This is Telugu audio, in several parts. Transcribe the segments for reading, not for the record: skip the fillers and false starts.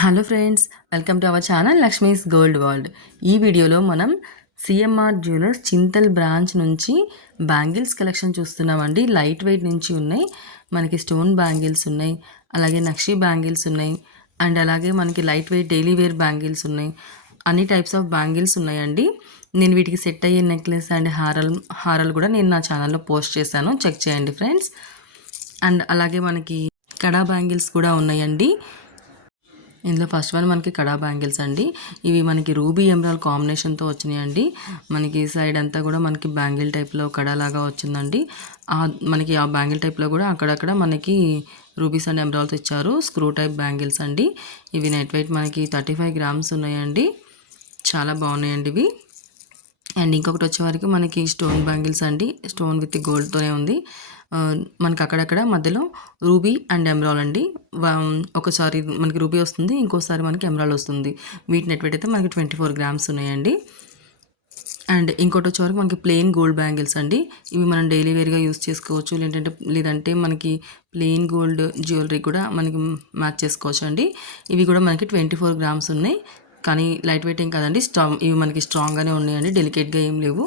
Hello friends, welcome to our channel Lakshmi's gold world. ఈ వీడియోలో మనం సిఎంఆర్ జ్యువెలర్స్ చింతల్ బ్రాంచ్ నుంచి బ్యాంగిల్స్ కలెక్షన్ చూస్తున్నామండి. లైట్ వెయిట్ నుంచి ఉన్నాయి, మనకి స్టోన్ బ్యాంగిల్స్ ఉన్నాయి, అలాగే నక్షి బ్యాంగిల్స్ ఉన్నాయి, అండ్ అలాగే మనకి light weight daily wear bangles ఉన్నాయి. అన్ని టైప్స్ ఆఫ్ బ్యాంగిల్స్ ఉన్నాయండి. నేను వీటికి సెట్ అయ్యే నెక్లెస్ అండ్ హారాలు కూడా నేను నా ఛానల్లో పోస్ట్ చేశాను, చెక్ చేయండి ఫ్రెండ్స్. అండ్ అలాగే మనకి కడా బ్యాంగిల్స్ కూడా ఉన్నాయండి. ఇందులో ఫస్ట్ వన్ మనకి కడా బ్యాంగిల్స్ అండి. ఇవి మనకి రూబీ ఎమరాల్డ్ కాంబినేషన్తో వచ్చినాయండి. మనకి సైడ్ అంతా కూడా మనకి బ్యాంగిల్ టైప్లో కడా లాగా వచ్చిందండి. మనకి ఆ బ్యాంగిల్ టైప్లో కూడా అక్కడక్కడ మనకి రూబీస్ అండ్ ఎమరాల్డ్స్ ఇచ్చారు. స్క్రూ టైప్ బ్యాంగిల్స్ అండి. ఇవి నెట్ వెయిట్ మనకి 35 గ్రామ్స్ ఉన్నాయండి. చాలా బాగున్నాయండి ఇవి. అండ్ ఇంకొకటి వచ్చేవరకు మనకి స్టోన్ బ్యాంగిల్స్ అండి. స్టోన్ విత్ గోల్డ్తోనే ఉంది. మనకి అక్కడక్కడ మధ్యలో రూబీ అండ్ ఎమరాల్డ్ అండి. ఒకసారి మనకి రూబీ వస్తుంది, ఇంకోసారి మనకి ఎమరాల్డ్ వస్తుంది. వీటి నెట్ వెయిట్ అయితే మనకి 24 గ్రామ్స్ ఉన్నాయండి. అండ్ ఇంకోటి వచ్చేవరకు మనకి ప్లెయిన్ గోల్డ్ బ్యాంగిల్స్ అండి. ఇవి మనం డైలీ వేర్గా యూస్ చేసుకోవచ్చు, లేదంటే మనకి ప్లెయిన్ గోల్డ్ జ్యువెలరీ కూడా మనకి మ్యాచ్ చేసుకోవచ్చు అండి. ఇవి కూడా మనకి 24 గ్రామ్స్ ఉన్నాయి, కానీ లైట్ వెయిట్ ఏం కాదండి. ఇవి మనకి స్ట్రాంగ్గానే ఉన్నాయండి, డెలికేట్గా ఏం లేవు.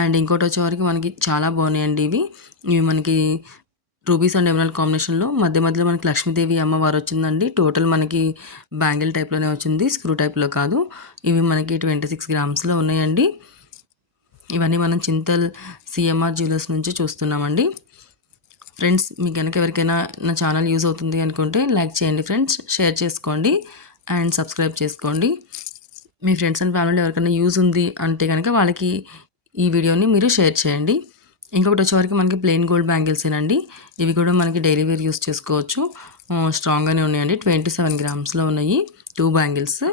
అండ్ ఇంకోటి వచ్చేవరకు మనకి చాలా బాగున్నాయండి ఇవి మనకి రూబీస్ అండ్ ఎమరాల్డ్ కాంబినేషన్లో మధ్యలో మనకి లక్ష్మీదేవి అమ్మవారు వచ్చిందండి. టోటల్ మనకి బ్యాంగిల్ టైప్లోనే వచ్చింది, స్క్రూ టైప్లో కాదు. ఇవి మనకి 26 గ్రామ్స్లో ఉన్నాయండి. ఇవన్నీ మనం చింతల్ సిఎంఆర్ జ్యువెలర్స్ నుంచి చూస్తున్నామండి. ఫ్రెండ్స్, మీకు కనుక ఎవరికైనా నా ఛానల్ యూజ్ అవుతుంది అనుకుంటే లైక్ చేయండి ఫ్రెండ్స్, షేర్ చేసుకోండి అండ్ సబ్స్క్రైబ్ చేసుకోండి. మీ ఫ్రెండ్స్ అండ్ ఫ్యామిలీలో ఎవరికైనా యూజ్ ఉంది అంటే కనుక వాళ్ళకి ఈ వీడియోని మీరు షేర్ చేయండి. ఇంకొకటి వచ్చేవరకు మనకి ప్లెయిన్ గోల్డ్ బ్యాంగిల్సేనండి. ఇవి కూడా మనకి డైలీ వేర్ యూస్ చేసుకోవచ్చు, స్ట్రాంగ్గానే ఉన్నాయండి. 27 గ్రామ్స్లో ఉన్నాయి 2 బ్యాంగిల్స్.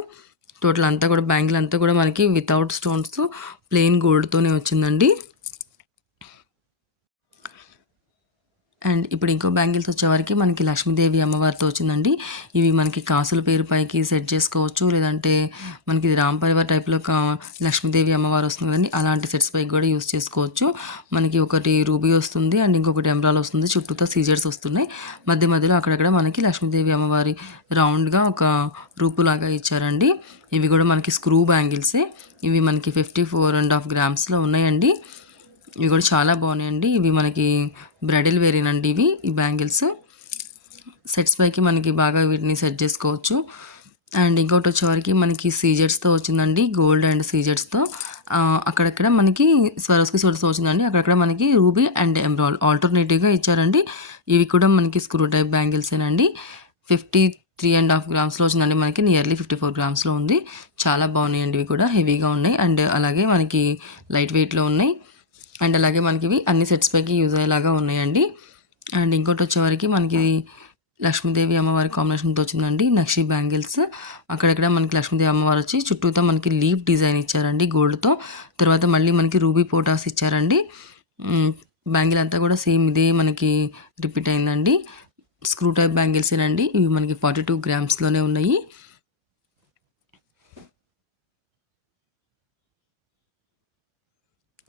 టోటల్ అంతా కూడా బ్యాంగిల్ అంతా కూడా మనకి వితౌట్ స్టోన్స్ ప్లెయిన్ గోల్డ్తోనే వచ్చిందండి. అండ్ ఇప్పుడు ఇంకో బ్యాంగిల్స్ వచ్చేవరకు మనకి లక్ష్మీదేవి అమ్మవారితో వచ్చిందండి. ఇవి మనకి కాసుల పేరు పైకి సెట్ చేసుకోవచ్చు, లేదంటే మనకి ఇది రామ్ పరివార్ టైప్లో లక్ష్మీదేవి అమ్మవారు వస్తుంది కదండి, అలాంటి సెట్స్ పైకి కూడా యూస్ చేసుకోవచ్చు. మనకి ఒకటి రూబీ వస్తుంది అండ్ ఇంకొకటి ఎమరాల్డ్ వస్తుంది. చుట్టూతో సీజర్స్ వస్తున్నాయి. మధ్యలో అక్కడక్కడ మనకి లక్ష్మీదేవి అమ్మవారి రౌండ్గా ఒక రూపులాగా ఇచ్చారండి. ఇవి కూడా మనకి స్క్రూ బ్యాంగిల్సే. ఇవి మనకి 54.5 గ్రామ్స్లో ఉన్నాయండి. ఇవి కూడా చాలా బాగున్నాయండి. ఇవి మనకి బ్రైడల్ వేరేనండి. ఈ బ్యాంగిల్స్ సెట్స్ పైకి మనకి బాగా వీటిని సెట్ చేసుకోవచ్చు. అండ్ ఇంకోటి వచ్చేవరకు మనకి సీజర్స్తో వచ్చిందండి, గోల్డ్ అండ్ సీజర్స్తో. అక్కడక్కడ మనకి స్వరోస్కి వచ్చిందండి. అక్కడక్కడ మనకి రూబీ అండ్ ఎమరాల్డ్ ఆల్టర్నేటివ్గా ఇచ్చారండి. ఇవి కూడా మనకి స్క్రూ టైప్ బ్యాంగిల్సేనండి. 53.5 గ్రామ్స్లో వచ్చిందండి. మనకి నియర్లీ 54 గ్రామ్స్లో ఉంది. చాలా బాగున్నాయండి. ఇవి కూడా హెవీగా ఉన్నాయి అండ్ అలాగే మనకి లైట్ వెయిట్లో ఉన్నాయి. అండ్ అలాగే మనకి ఇవి అన్ని సెట్స్ పైకి యూజ్ అయ్యేలాగా ఉన్నాయండి. అండ్ ఇంకోటి వచ్చేవరకు మనకి లక్ష్మీదేవి అమ్మవారి కాంబినేషన్తో వచ్చిందండి నక్షి బ్యాంగిల్స్. అక్కడక్కడ మనకి లక్ష్మీదేవి అమ్మవారు వచ్చి చుట్టూతో మనకి లీఫ్ డిజైన్ ఇచ్చారండి గోల్డ్తో. తర్వాత మళ్ళీ మనకి రూబీ పోటాస్ ఇచ్చారండి. బ్యాంగిల్ అంతా కూడా సేమ్ ఇదే మనకి రిపీట్ అయిందండి. స్క్రూ టైప్ బ్యాంగిల్సేనండి. ఇవి మనకి 42 గ్రామ్స్లోనే ఉన్నాయి.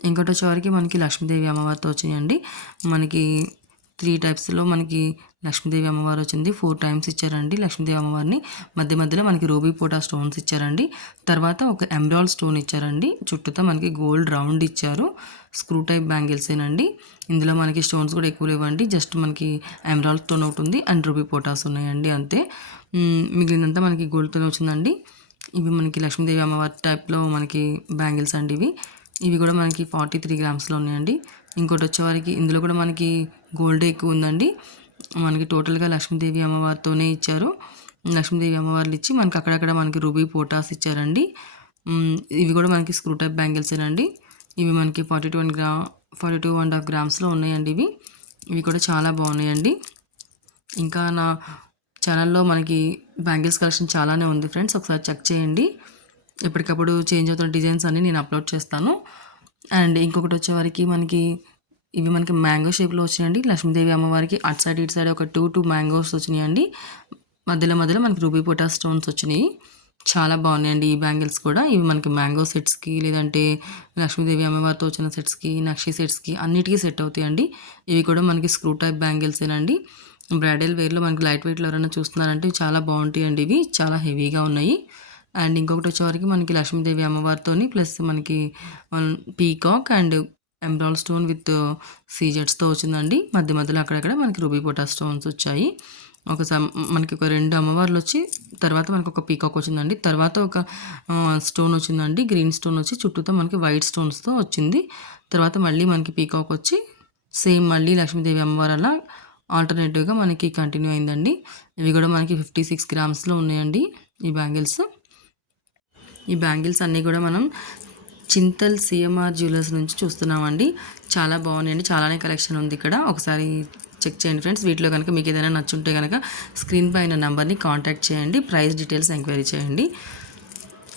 ఇంకోటి వచ్చేవరకు మనకి లక్ష్మీదేవి అమ్మవారితో వచ్చినాయండి. మనకి 3 టైప్స్లో మనకి లక్ష్మీదేవి అమ్మవారు వచ్చింది. 4 టైమ్స్ ఇచ్చారండి లక్ష్మీదేవి అమ్మవారిని. మధ్యలో మనకి రూబీ పోటా స్టోన్స్ ఇచ్చారండి. తర్వాత ఒక ఎమరాల్డ్ స్టోన్ ఇచ్చారండి. చుట్టూతో మనకి గోల్డ్ రౌండ్ ఇచ్చారు. స్క్రూ టైప్ బ్యాంగిల్సేనండి. ఇందులో మనకి స్టోన్స్ కూడా ఎక్కువ లేవండి. జస్ట్ మనకి ఎమరాల్డ్ స్టోన్ ఒకటి ఉంది అండ్ రూబీ పోటాస్ ఉన్నాయండి, అంతే. మిగిలినంతా మనకి గోల్డ్తోనే వచ్చిందండి. ఇవి మనకి లక్ష్మీదేవి అమ్మవారి టైప్లో మనకి బ్యాంగిల్స్ అండి. ఇవి కూడా మనకి 43 గ్రామ్స్లో ఉన్నాయండి. ఇంకోటి వచ్చేవారికి ఇందులో కూడా మనకి గోల్డ్ ఎక్కువ ఉందండి. మనకి టోటల్గా లక్ష్మీదేవి అమ్మవారితోనే ఇచ్చారు. లక్ష్మీదేవి అమ్మవార్లు ఇచ్చి మనకి అక్కడక్కడ మనకి రూబీ పోటాస్ ఇచ్చారండి. ఇవి కూడా మనకి స్క్రూ టైప్ బ్యాంగిల్సేనండి. ఇవి మనకి 42.5 గ్రామ్స్లో ఉన్నాయండి. ఇవి కూడా చాలా బాగున్నాయండి. ఇంకా నా ఛానల్లో మనకి బ్యాంగిల్స్ కలెక్షన్ చాలానే ఉంది ఫ్రెండ్స్, ఒకసారి చెక్ చేయండి. ఎప్పటికప్పుడు చేంజ్ అవుతున్న డిజైన్స్ అన్నీ నేను అప్లోడ్ చేస్తాను. అండ్ ఇంకొకటి వచ్చేవరకు మనకి ఇవి మనకి మ్యాంగో షేప్లో వచ్చినాయండి. లక్ష్మీదేవి అమ్మవారికి అటు సైడ్ ఇటు సైడ్ ఒక 2 మ్యాంగోస్ వచ్చినాయండి. మధ్యలో మనకి రూబీ పోటా స్టోన్స్ వచ్చినాయి. చాలా బాగున్నాయండి ఈ బ్యాంగిల్స్ కూడా. ఇవి మనకి మ్యాంగో సెట్స్కి, లేదంటే లక్ష్మీదేవి అమ్మవారితో వచ్చిన సెట్స్కి, నక్షి సెట్స్కి అన్నిటికీ సెట్ అవుతాయండి. ఇవి కూడా మనకి స్క్రూ టైప్ బ్యాంగిల్సేనండి. బ్రైడల్ వేర్లో మనకి లైట్ వెయిట్లో ఎవరైనా చూస్తున్నారంటే చాలా బాగుంటాయండి. ఇవి చాలా హెవీగా ఉన్నాయి. అండ్ ఇంకొకటి వచ్చేవరకు మనకి లక్ష్మీదేవి అమ్మవారితోని ప్లస్ మనకి peacock and emerald stone with సీజెట్స్తో వచ్చిందండి. మధ్య మధ్యలో అక్కడక్కడ మనకి రూబీ పొటా స్టోన్స్ వచ్చాయి. మనకి ఒక 2 అమ్మవార్లు వచ్చి తర్వాత మనకి ఒక పీకాక్ వచ్చిందండి. తర్వాత ఒక స్టోన్ వచ్చిందండి, గ్రీన్ స్టోన్ వచ్చి చుట్టూతో మనకి వైట్ స్టోన్స్తో వచ్చింది. తర్వాత మళ్ళీ మనకి పీకాక్ వచ్చి సేమ్ మళ్ళీ లక్ష్మీదేవి అమ్మవారు అలా ఆల్టర్నేటివ్గా మనకి కంటిన్యూ అయిందండి. ఇవి కూడా మనకి 56 గ్రామ్స్లో ఉన్నాయండి ఈ బ్యాంగిల్స్. ఈ బ్యాంగిల్స్ అన్నీ కూడా మనం చింతల్ సిఎంఆర్ జ్యువెలర్స్ నుంచి చూస్తున్నామండి. చాలా బాగున్నాయండి, చాలానే కలెక్షన్ ఉంది ఇక్కడ. ఒకసారి చెక్ చేయండి ఫ్రెండ్స్. వీటిలో కనుక మీకు ఏదైనా నచ్చుంటే కనుక స్క్రీన్ పైన నెంబర్ని కాంటాక్ట్ చేయండి, ప్రైస్ డీటెయిల్స్ ఎంక్వైరీ చేయండి.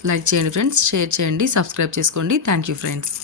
లైక్ చేయండి ఫ్రెండ్స్, షేర్ చేయండి, సబ్స్క్రైబ్ చేసుకోండి. Thank you friends.